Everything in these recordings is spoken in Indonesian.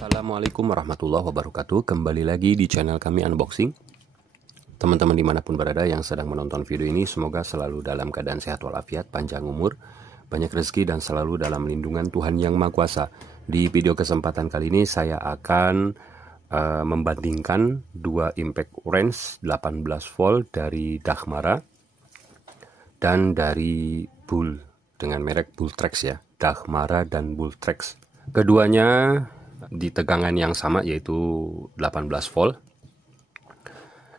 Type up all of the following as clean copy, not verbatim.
Assalamualaikum warahmatullahi wabarakatuh. Kembali lagi di channel kami unboxing. Teman-teman dimanapun berada yang sedang menonton video ini, semoga selalu dalam keadaan sehat walafiat, panjang umur, banyak rezeki, dan selalu dalam lindungan Tuhan Yang Maha Kuasa. Di video kesempatan kali ini saya akan membandingkan dua impact wrench 18 volt dari Dahmara dan dari Bull dengan merek Bulltrex ya, Dahmara dan Bulltrex. Keduanya di tegangan yang sama, yaitu 18 volt,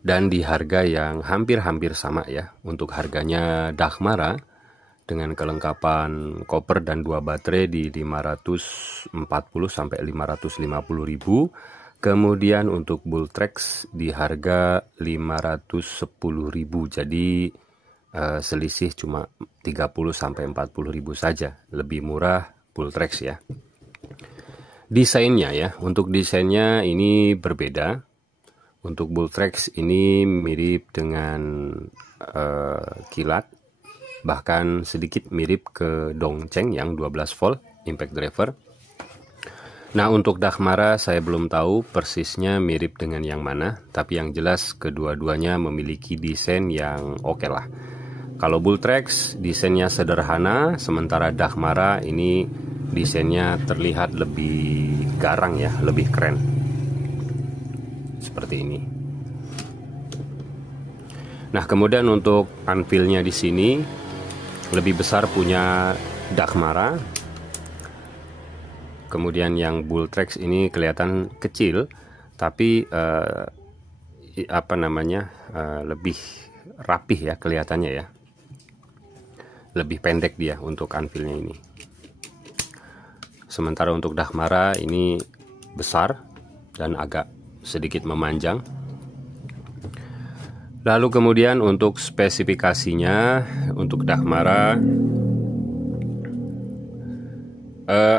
dan di harga yang hampir-hampir sama ya. Untuk harganya Dahmara dengan kelengkapan koper dan dua baterai di 540 sampai 550 ribu. Kemudian untuk Bulltrex di harga 510 ribu. Jadi selisih cuma 30 sampai 40 ribu saja. Lebih murah Bulltrex ya. Desainnya ya, untuk desainnya ini berbeda. Untuk Bulltrex ini mirip dengan kilat, bahkan sedikit mirip ke Dongcheng yang 12 volt impact driver. Nah, untuk Dahmara saya belum tahu persisnya mirip dengan yang mana, tapi yang jelas kedua-duanya memiliki desain yang oke lah. Kalau Bulltrex desainnya sederhana, sementara Dahmara ini desainnya terlihat lebih garang ya, lebih keren. Seperti ini. Nah, kemudian untuk anvilnya di sini lebih besar punya Dahmara. Kemudian yang Bulltrex ini kelihatan kecil, tapi lebih rapih ya kelihatannya ya. Lebih pendek dia untuk anvilnya ini. Sementara untuk Dahmara ini besar dan agak sedikit memanjang. Lalu kemudian untuk spesifikasinya, untuk Dahmara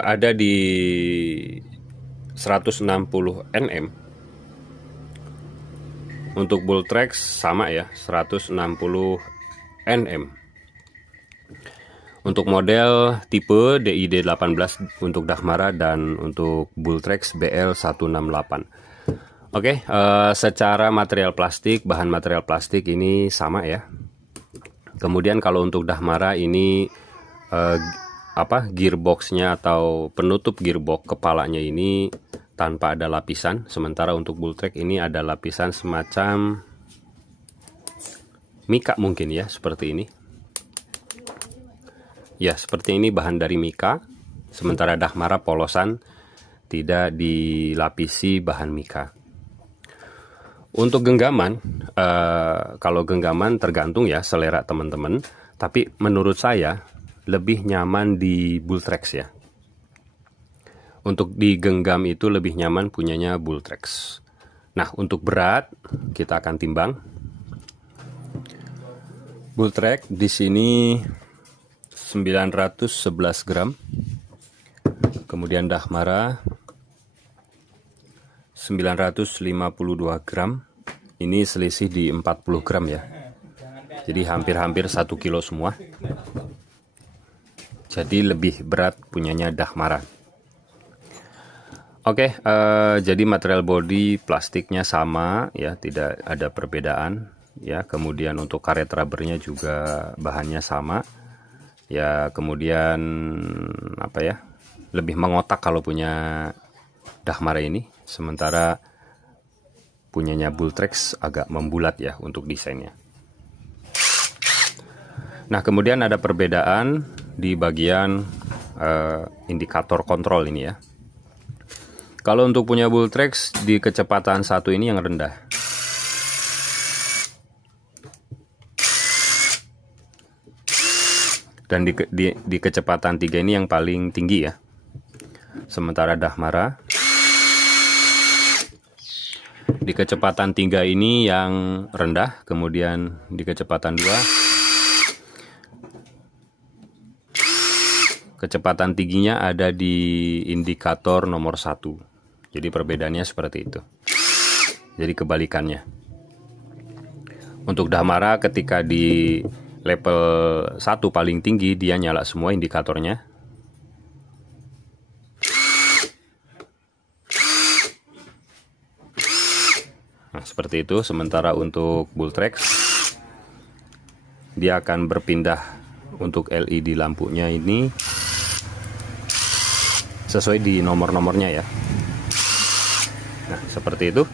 ada di 160 Nm. Untuk Bulltrex sama ya, 160 Nm. Untuk model tipe DID18 untuk Dahmara dan untuk Bulltrex BL168. Oke, secara material plastik, bahan material plastik ini sama ya. Kemudian kalau untuk Dahmara ini gearboxnya atau penutup gearbox kepalanya ini tanpa ada lapisan, sementara untuk Bulltrex ini ada lapisan semacam mika mungkin ya, seperti ini. Ya, seperti ini bahan dari mika, sementara Dahmara polosan, tidak dilapisi bahan mika. Untuk genggaman, kalau genggaman tergantung ya selera teman-teman, tapi menurut saya lebih nyaman di Bulltrex ya. Untuk digenggam itu lebih nyaman punyanya Bulltrex. Nah, untuk berat kita akan timbang. Bulltrex di sini 911 gram. Kemudian Dahmara 952 gram. Ini selisih di 40 gram ya. Jadi hampir-hampir 1 kilo semua. Jadi lebih berat punyanya Dahmara. Oke, jadi material body plastiknya sama ya, tidak ada perbedaan ya. Kemudian untuk karet rubbernya juga bahannya sama ya. Kemudian lebih mengotak kalau punya Dahmara ini, sementara punyanya Bulltrex agak membulat ya untuk desainnya. Nah, kemudian ada perbedaan di bagian indikator kontrol ini ya. Kalau untuk punya Bulltrex di kecepatan 1 ini yang rendah. Dan di kecepatan 3 ini yang paling tinggi ya. Sementara Dahmara di kecepatan 3 ini yang rendah, kemudian di kecepatan 2 kecepatan tingginya ada di indikator nomor 1. Jadi perbedaannya seperti itu. Jadi kebalikannya. Untuk Dahmara ketika di level 1 paling tinggi dia nyala semua indikatornya. Nah, seperti itu. Sementara untuk Bultrex, dia akan berpindah untuk LED lampunya ini sesuai di nomor-nomornya ya. Nah, seperti itu.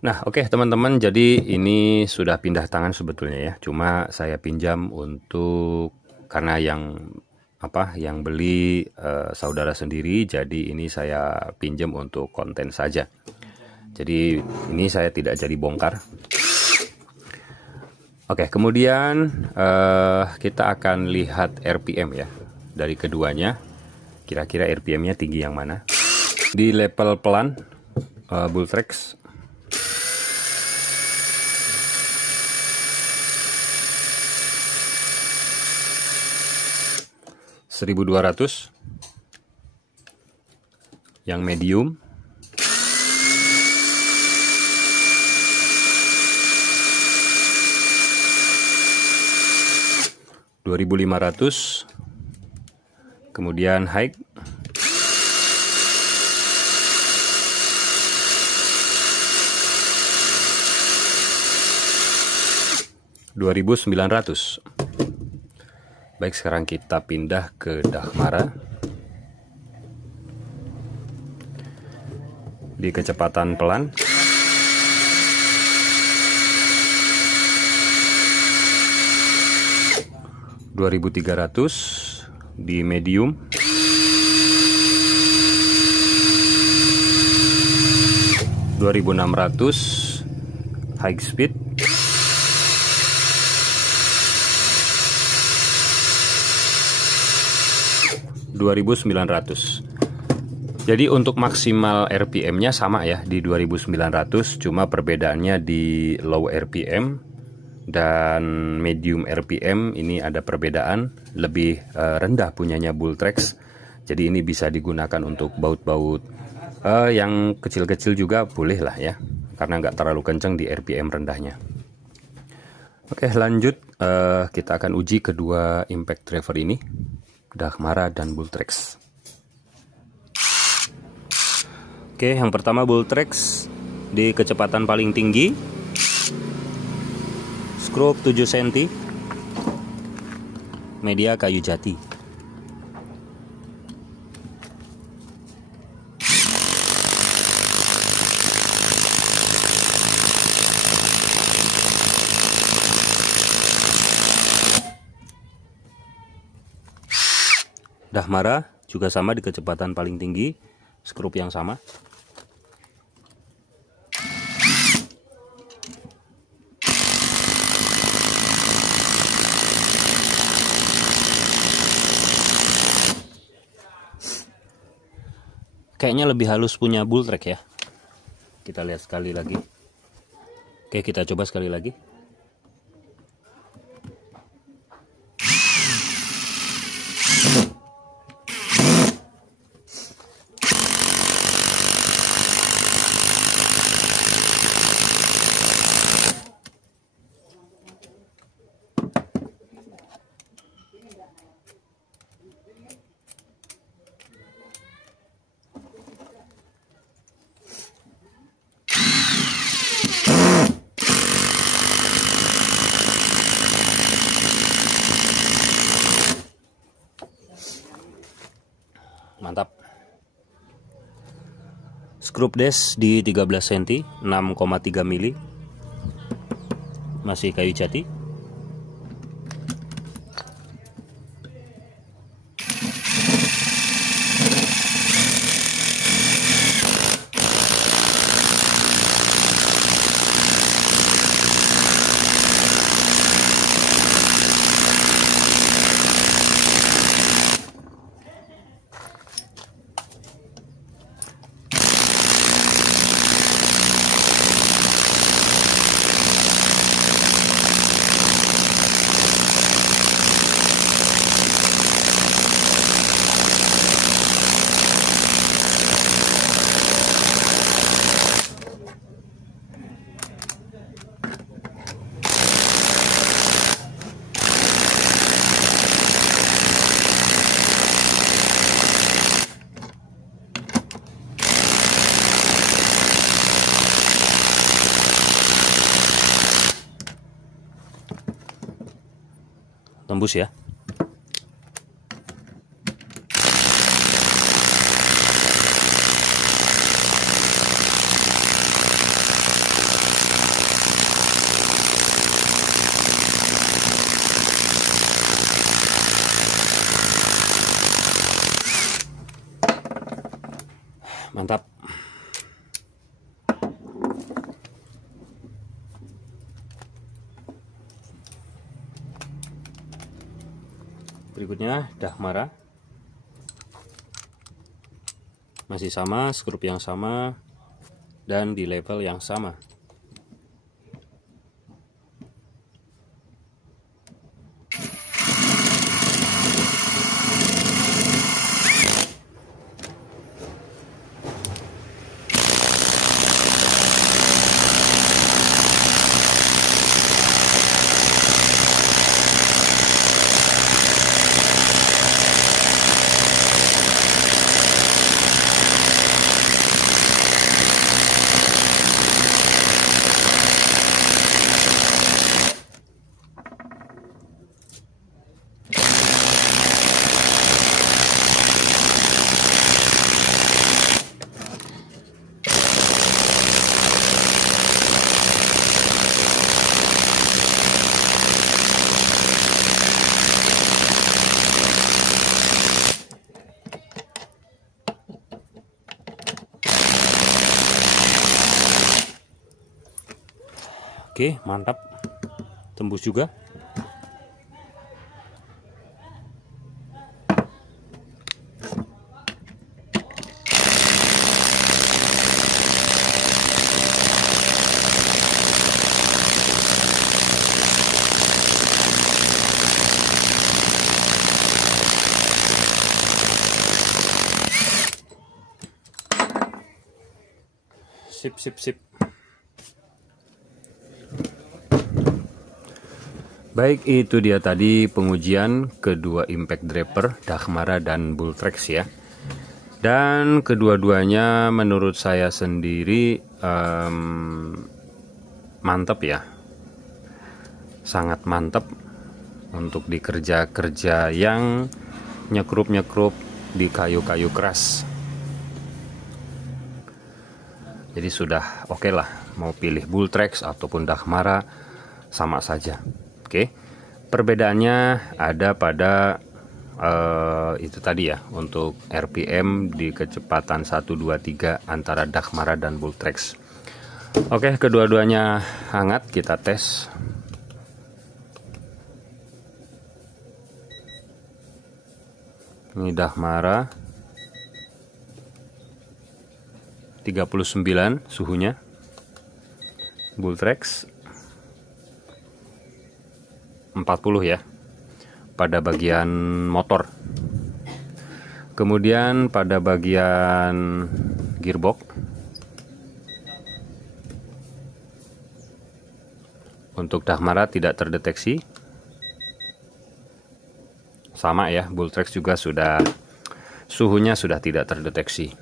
Nah, oke teman-teman, jadi ini sudah pindah tangan sebetulnya ya. Cuma saya pinjam untuk karena yang beli saudara sendiri, jadi ini saya pinjam untuk konten saja. Jadi ini saya tidak jadi bongkar. Oke, kemudian kita akan lihat RPM ya dari keduanya. Kira-kira RPM-nya tinggi yang mana? Di level pelan Bultrex 1200, yang medium 2500, kemudian high 2900. Baik, sekarang kita pindah ke Dahmara di kecepatan pelan. (2300) di medium, 2600 high speed, 2900. Jadi untuk maksimal RPM-nya sama ya di 2900, cuma perbedaannya di low RPM dan medium RPM ini ada perbedaan, lebih rendah punyanya Bultrex. Jadi ini bisa digunakan untuk baut-baut yang kecil-kecil juga boleh lah ya, karena nggak terlalu kencang di RPM rendahnya. Oke, lanjut kita akan uji kedua impact driver ini, Dahmara dan Bultrex. Oke, yang pertama Bultrex di kecepatan paling tinggi, skrup 7 cm, media kayu jati. Dahmara juga sama di kecepatan paling tinggi, skrup yang sama. Kayaknya lebih halus punya Bultrex ya. Kita lihat sekali lagi. Oke, kita coba sekali lagi. Mantap. Skrup des di 13 cm, 6,3 mili, masih kayu jati. tembus ya. Mantap. Berikutnya Dahmara. Masih sama, skrup yang sama dan di level yang sama. Oke, mantap. Tembus juga. Sip. Baik, itu dia tadi pengujian kedua impact draper Dahmara dan Bultrex ya. Dan kedua-duanya menurut saya sendiri mantap ya. Sangat mantap untuk di kerja-kerja yang nyekrup-nyekrup di kayu-kayu keras. Jadi sudah oke lah, mau pilih Bultrex ataupun Dahmara sama saja. Oke, perbedaannya ada pada itu tadi ya, untuk RPM di kecepatan 123 antara Dahmara dan Bultrex. Oke, kedua-duanya hangat, kita tes. Ini Dahmara 39 suhunya, Bultrex 40 ya pada bagian motor. Kemudian pada bagian gearbox untuk Dahmara tidak terdeteksi. Sama ya, Bultrex juga sudah suhunya sudah tidak terdeteksi.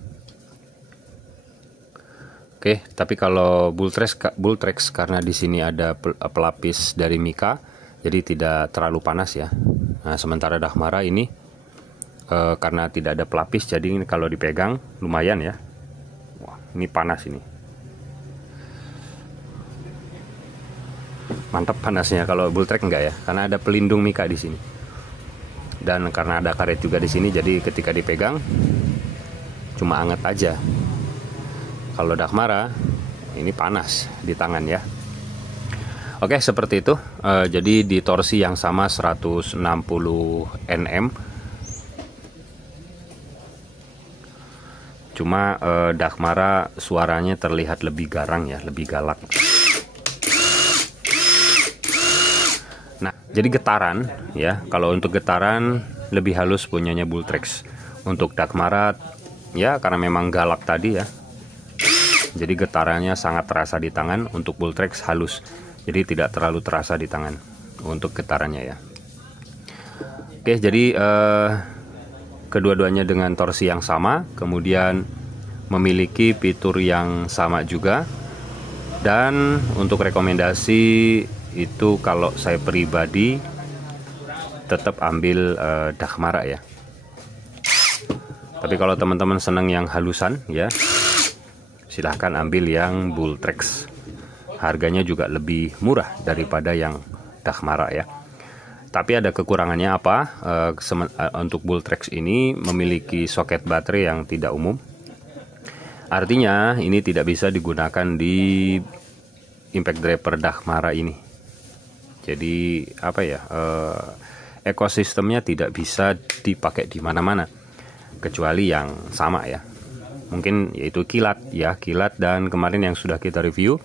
Oke, tapi kalau Bultrex karena di sini ada pelapis dari mika, jadi tidak terlalu panas ya. Nah, sementara Dahmara ini karena tidak ada pelapis, jadi ini kalau dipegang lumayan ya. Wah, ini panas ini. Mantap panasnya. Kalau Bultrex enggak ya, karena ada pelindung mika di sini. Dan karena ada karet juga di sini, jadi ketika dipegang cuma anget aja. Kalau Dahmara ini panas di tangan ya. Oke, seperti itu. Jadi di torsi yang sama 160 Nm. Cuma Dahmara suaranya terlihat lebih garang ya, lebih galak. Nah, jadi getaran ya. Kalau untuk getaran lebih halus punyanya Bultrex. Untuk Dahmara ya karena memang galak tadi ya. Jadi getarannya sangat terasa di tangan. Untuk Bultrex halus. Jadi tidak terlalu terasa di tangan untuk getarannya ya. Oke, jadi kedua-duanya dengan torsi yang sama, kemudian memiliki fitur yang sama juga. Dan untuk rekomendasi itu kalau saya pribadi tetap ambil Dahmara ya. Tapi kalau teman-teman senang yang halusan ya, silahkan ambil yang Bultrex. Harganya juga lebih murah daripada yang Dahmara ya. Tapi ada kekurangannya apa? Untuk Bultrex ini memiliki soket baterai yang tidak umum. Artinya ini tidak bisa digunakan di impact driver Dahmara ini. Jadi apa ya? Ekosistemnya tidak bisa dipakai di mana-mana kecuali yang sama ya. Mungkin yaitu kilat ya, kilat, dan kemarin yang sudah kita review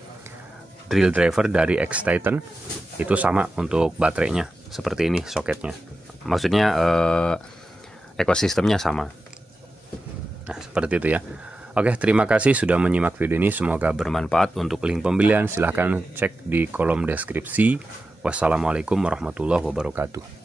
drill driver dari X-Titan itu sama untuk baterainya, seperti ini soketnya. Maksudnya ekosistemnya sama. Nah, seperti itu ya. Oke, terima kasih sudah menyimak video ini, semoga bermanfaat. Untuk link pembelian silahkan cek di kolom deskripsi. Wassalamualaikum warahmatullahi wabarakatuh.